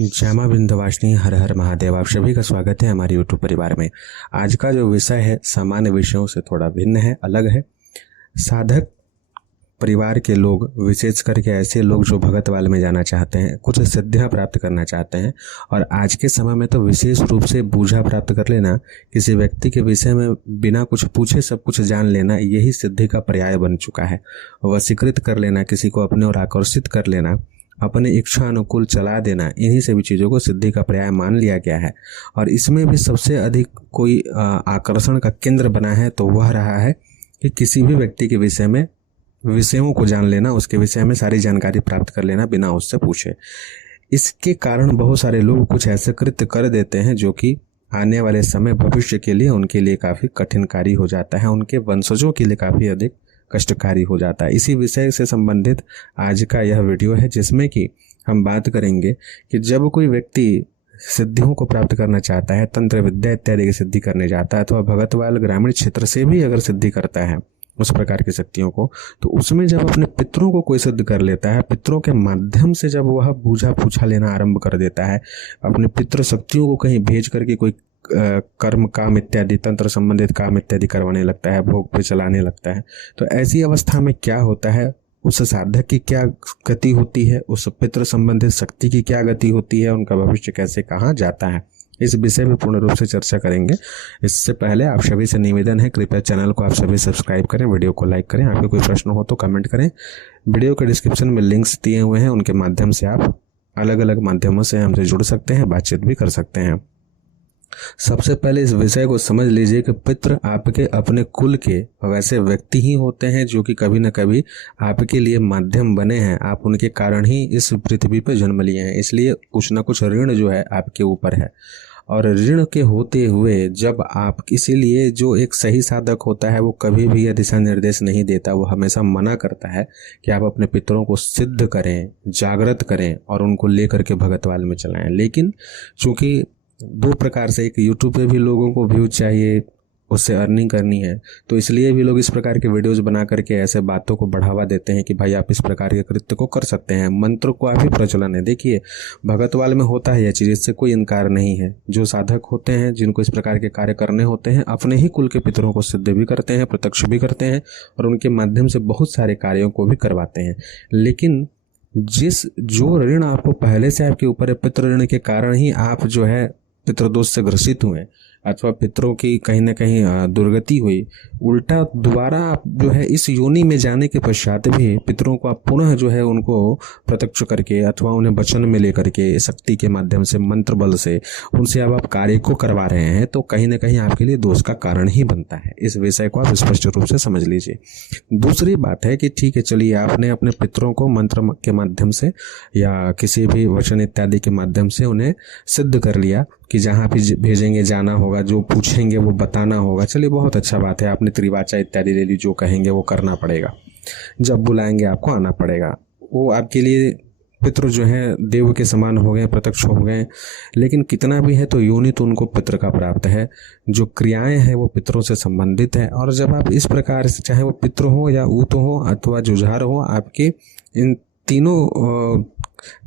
जय मां विंध्यवासिनी, हर हर महादेव। आप सभी का स्वागत है हमारे यूट्यूब परिवार में। आज का जो विषय है सामान्य विषयों से थोड़ा भिन्न है, अलग है। साधक परिवार के लोग, विशेष करके ऐसे लोग जो भगत वाल में जाना चाहते हैं, कुछ सिद्धियां प्राप्त करना चाहते हैं, और आज के समय में तो विशेष रूप से बूझा प्राप्त कर लेना, किसी व्यक्ति के विषय में बिना कुछ पूछे सब कुछ जान लेना, यही सिद्धि का पर्याय बन चुका है। वशीकृत कर लेना, किसी को अपने ओर आकर्षित कर लेना, अपने इच्छा अनुकूल चला देना, इन्हीं सभी चीज़ों को सिद्धि का पर्याय मान लिया गया है। और इसमें भी सबसे अधिक कोई आकर्षण का केंद्र बना है तो वह रहा है कि किसी भी व्यक्ति के विषय में विषयों को जान लेना, उसके विषय में सारी जानकारी प्राप्त कर लेना बिना उससे पूछे। इसके कारण बहुत सारे लोग कुछ ऐसे कृत्य कर देते हैं जो कि आने वाले समय भविष्य के लिए उनके लिए काफ़ी कठिनकारी हो जाता है, उनके वंशजों के लिए काफ़ी अधिक कष्टकारी हो जाता है। इसी विषय से संबंधित आज का यह वीडियो है, जिसमें कि हम बात करेंगे कि जब कोई व्यक्ति सिद्धियों को प्राप्त करना चाहता है, तंत्र विद्या इत्यादि की सिद्धि करने जाता है, अथवा भगतवाल ग्रामीण क्षेत्र से भी अगर सिद्धि करता है उस प्रकार की शक्तियों को, तो उसमें जब अपने पितरों को कोई सिद्ध कर लेता है, पितरों के माध्यम से जब वह बूझा पूछा लेना आरंभ कर देता है, अपने पितृ शक्तियों को कहीं भेज करके कोई कर्म काम इत्यादि, तंत्र संबंधित काम इत्यादि करवाने लगता है, भोग पे चलाने लगता है, तो ऐसी अवस्था में क्या होता है, उस साधक की क्या गति होती है, उस पितृ संबंधित शक्ति की क्या गति होती है, उनका भविष्य कैसे कहाँ जाता है, इस विषय में पूर्ण रूप से चर्चा करेंगे। इससे पहले आप सभी से निवेदन है, कृपया चैनल को आप सभी सब्सक्राइब करें, वीडियो को लाइक करें, आपके कोई प्रश्न हो तो कमेंट करें। वीडियो के डिस्क्रिप्शन में लिंक्स दिए हुए हैं, उनके माध्यम से आप अलग अलग माध्यमों से हमसे जुड़ सकते हैं, बातचीत भी कर सकते हैं। सबसे पहले इस विषय को समझ लीजिए कि पितृ आपके अपने कुल के वैसे व्यक्ति ही होते हैं जो कि कभी न कभी आपके लिए माध्यम बने हैं। आप उनके कारण ही इस पृथ्वी पर जन्म लिए हैं, इसलिए कुछ न कुछ ऋण जो है आपके ऊपर है। और ऋण के होते हुए जब आप, इसीलिए जो एक सही साधक होता है वो कभी भी यह दिशा निर्देश नहीं देता, वो हमेशा मना करता है कि आप अपने पितरों को सिद्ध करें, जागृत करें और उनको लेकर के भगतवाल में चलाएं। लेकिन चूंकि दो प्रकार से, एक यूट्यूब पे भी लोगों को व्यूज चाहिए, उससे अर्निंग करनी है, तो इसलिए भी लोग इस प्रकार के वीडियोस बना करके ऐसे बातों को बढ़ावा देते हैं कि भाई आप इस प्रकार के कृत्य को कर सकते हैं। मंत्र को भी प्रचलन है। देखिए, भगतवाल में होता है यह चीज़, इससे कोई इनकार नहीं है। जो साधक होते हैं, जिनको इस प्रकार के कार्य करने होते हैं, अपने ही कुल के पितरों को सिद्ध भी करते हैं, प्रत्यक्ष भी करते हैं और उनके माध्यम से बहुत सारे कार्यों को भी करवाते हैं। लेकिन जो ऋण आपको पहले से आपके ऊपर है, पितृ ऋण के कारण ही आप जो है पितृदोष से ग्रसित हुए अथवा पितरों की कहीं ना कहीं दुर्गति हुई, उल्टा दोबारा आप जो है इस योनि में जाने के पश्चात भी पितरों को आप पुनः जो है उनको प्रत्यक्ष करके अथवा उन्हें वचन में लेकर के शक्ति के माध्यम से, मंत्र बल से उनसे अब आप कार्य को करवा रहे हैं, तो कहीं ना कहीं आपके लिए दोष का कारण ही बनता है। इस विषय को आप स्पष्ट रूप से समझ लीजिए। दूसरी बात है कि ठीक है, चलिए आपने अपने पितरों को मंत्र के माध्यम से या किसी भी वचन इत्यादि के माध्यम से उन्हें सिद्ध कर लिया कि जहाँ भी भेजेंगे जाना होगा, जो पूछेंगे वो बताना होगा। चलिए, बहुत अच्छा बात है, आपने त्रिवाचा इत्यादि ले ली, जो कहेंगे वो करना पड़ेगा, जब बुलाएंगे आपको आना पड़ेगा। वो आपके लिए पितृ जो है देव के समान हो गए, प्रत्यक्ष हो गए। लेकिन कितना भी है तो योनि तो उनको पितृ का प्राप्त है, जो क्रियाएं हैं वो पितरों से संबंधित है। और जब आप इस प्रकार से, चाहे वो पितृ हो या ऊत हो अथवा जुझार हो, आपके इन तीनों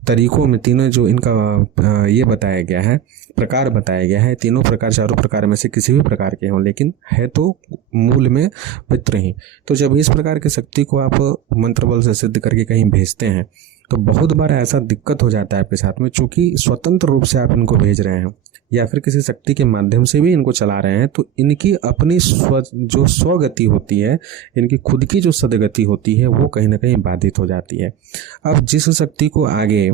तरीकों में, तीनों जो इनका ये बताया गया है, प्रकार बताया गया है, तीनों प्रकार, चारों प्रकार में से किसी भी प्रकार के हों, लेकिन है तो मूल में पितृ ही। तो जब इस प्रकार की शक्ति को आप मंत्र बल से सिद्ध करके कहीं भेजते हैं, तो बहुत बार ऐसा दिक्कत हो जाता है आपके साथ में, चूंकि स्वतंत्र रूप से आप इनको भेज रहे हैं या फिर किसी शक्ति के माध्यम से भी इनको चला रहे हैं, तो इनकी अपनी जो स्वगति होती है, इनकी खुद की जो सदगति होती है, वो कहीं ना कहीं बाधित हो जाती है। अब जिस शक्ति को आगे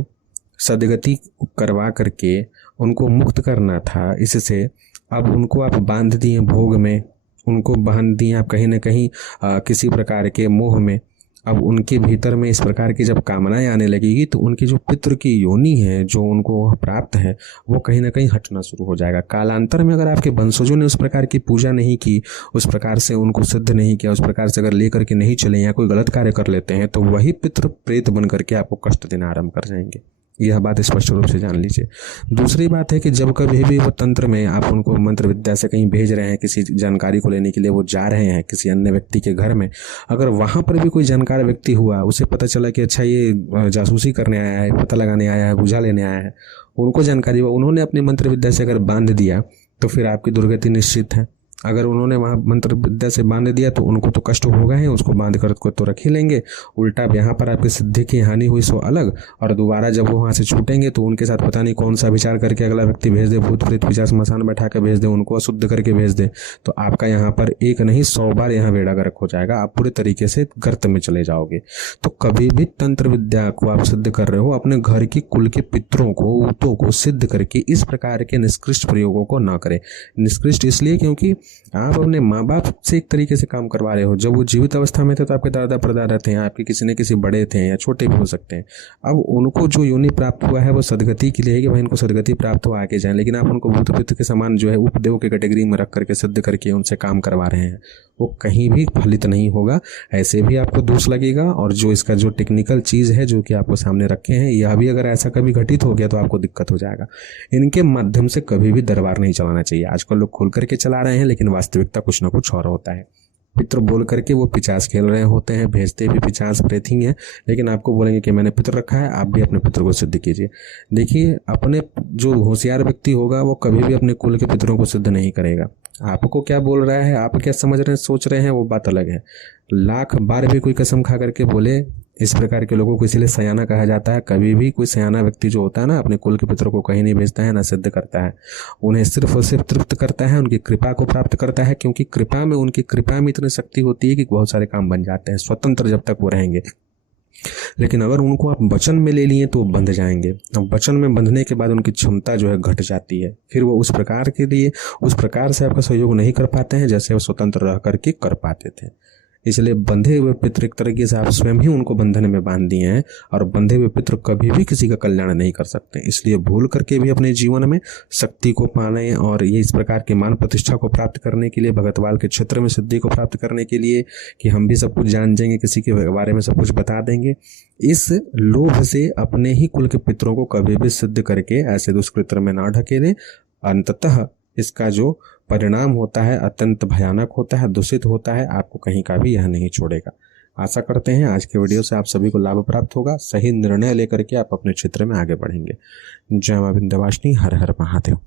सदगति करवा करके उनको मुक्त करना था, इससे अब उनको आप बांध दिए भोग में, उनको बांध दिए आप कहीं ना कहीं किसी प्रकार के मोह में। अब उनके भीतर में इस प्रकार की जब कामनाएं आने लगेगी, तो उनकी जो पितृ की योनि है, जो उनको प्राप्त है, वो कहीं ना कहीं हटना शुरू हो जाएगा। कालांतर में अगर आपके वंशजों ने उस प्रकार की पूजा नहीं की, उस प्रकार से उनको सिद्ध नहीं किया, उस प्रकार से अगर लेकर के नहीं चले या कोई गलत कार्य कर लेते हैं, तो वही पितृ प्रेत बन करके आपको कष्ट देना आरंभ कर जाएंगे। यह बात स्पष्ट रूप से जान लीजिए। दूसरी बात है कि जब कभी भी वो तंत्र में आप उनको मंत्र विद्या से कहीं भेज रहे हैं, किसी जानकारी को लेने के लिए वो जा रहे हैं किसी अन्य व्यक्ति के घर में, अगर वहाँ पर भी कोई जानकार व्यक्ति हुआ, उसे पता चला कि अच्छा ये जासूसी करने आया है, पता लगाने आया है, बुझा लेने आया है, उनको जानकारी हुआ, उन्होंने अपनी मंत्र विद्या से अगर बांध दिया तो फिर आपकी दुर्गति निश्चित है। अगर उन्होंने वहाँ मंत्र विद्या से बांध दिया तो उनको तो कष्ट होगा ही, उसको बांध कर को तो रख ही लेंगे। उल्टा अब यहाँ पर आपकी सिद्धि की हानि हुई सो अलग, और दोबारा जब वो वहाँ से छूटेंगे तो उनके साथ पता नहीं कौन सा विचार करके अगला व्यक्ति भेज दे, भूत प्रेत पिशाच स्मशान बैठा के भेज दे, उनको अशुद्ध करके भेज दे, तो आपका यहाँ पर एक नहीं 100 बार यहाँ बेड़ा गर्क हो जाएगा, आप पूरे तरीके से गर्त में चले जाओगे। तो कभी भी तंत्र विद्या को आप सिद्ध कर रहे हो, अपने घर की कुल के पितरों को, ऊतों को सिद्ध करके इस प्रकार के निष्कृष्ट प्रयोगों को ना करें। निष्कृष्ट इसलिए क्योंकि आप अपने माँ बाप से एक तरीके से काम करवा रहे हो। जब वो जीवित अवस्था में थे तो आपके दादा परदादा थे, आपके किसी न किसी बड़े थे या छोटे भी हो सकते हैं। अब उनको जो योनि प्राप्त हुआ है वो सदगति के लिए है कि भाई इनको सदगति प्राप्त हो, आगे जाएं, लेकिन आप उनको भूत प्रेत के समान जो है उपदेव के कैटेगरी में रख करके सिद्ध करके उनसे काम करवा रहे हैं, वो कहीं भी फलित नहीं होगा। ऐसे भी आपको दोष लगेगा, और जो इसका जो टेक्निकल चीज़ है जो कि आपको सामने रखे हैं, यह भी अगर ऐसा कभी घटित हो गया तो आपको दिक्कत हो जाएगा। इनके माध्यम से कभी भी दरबार नहीं चलाना चाहिए। आजकल लोग खोल करके चला रहे हैं, लेकिन वास्तविकता कुछ ना कुछ और होता है। पितृ बोल करके वो पिचास खेल रहे होते हैं, भेजते भी पिचास प्रेत ही हैं, लेकिन आपको बोलेंगे कि मैंने पितृ रखा है, आप भी अपने पितृ को सिद्ध कीजिए। देखिए, अपने जो होशियार व्यक्ति होगा वो कभी भी अपने कुल के पितरों को सिद्ध नहीं करेगा। आपको क्या बोल रहा है, आप क्या समझ रहे हैं, सोच रहे हैं, वो बात अलग है। लाख बार भी कोई कसम खा करके बोले, इस प्रकार के लोगों को इसीलिए सयाना कहा जाता है। कभी भी कोई सयाना व्यक्ति जो होता है ना, अपने कुल के पितरों को कहीं नहीं भेजता है, ना सिद्ध करता है, उन्हें सिर्फ और सिर्फ तृप्त करता है, उनकी कृपा को प्राप्त करता है, क्योंकि उनकी कृपा में इतनी शक्ति होती है कि बहुत सारे काम बन जाते हैं, स्वतंत्र जब तक वो रहेंगे। लेकिन अगर उनको आप वचन में ले लिए तो वो बंध जाएंगे। अब वचन में बंधने के बाद उनकी क्षमता जो है घट जाती है, फिर वो उस प्रकार से आपका सहयोग नहीं कर पाते हैं जैसे वो स्वतंत्र रह करके कर पाते थे। इसलिए बंधे हुए पितृ एक तरीके से आप स्वयं ही उनको बंधन में बांध दिए हैं, और बंधे हुए पितृ कभी भी किसी का कल्याण नहीं कर सकते। इसलिए भूल करके भी अपने जीवन में शक्ति को पाने और ये इस प्रकार के मान प्रतिष्ठा को प्राप्त करने के लिए, भगतवाल के क्षेत्र में सिद्धि को प्राप्त करने के लिए कि हम भी सब कुछ जान जाएंगे, किसी के बारे में सब कुछ बता देंगे, इस लोभ से अपने ही कुल के पितरों को कभी भी सिद्ध करके ऐसे दुष्कृत्य में ना ढकेलें। अंततः इसका जो परिणाम होता है अत्यंत भयानक होता है, दूषित होता है, आपको कहीं का भी यह नहीं छोड़ेगा। आशा करते हैं आज के वीडियो से आप सभी को लाभ प्राप्त होगा, सही निर्णय लेकर के आप अपने क्षेत्र में आगे बढ़ेंगे। जय मां विंध्यवासिनी, हर हर महादेव।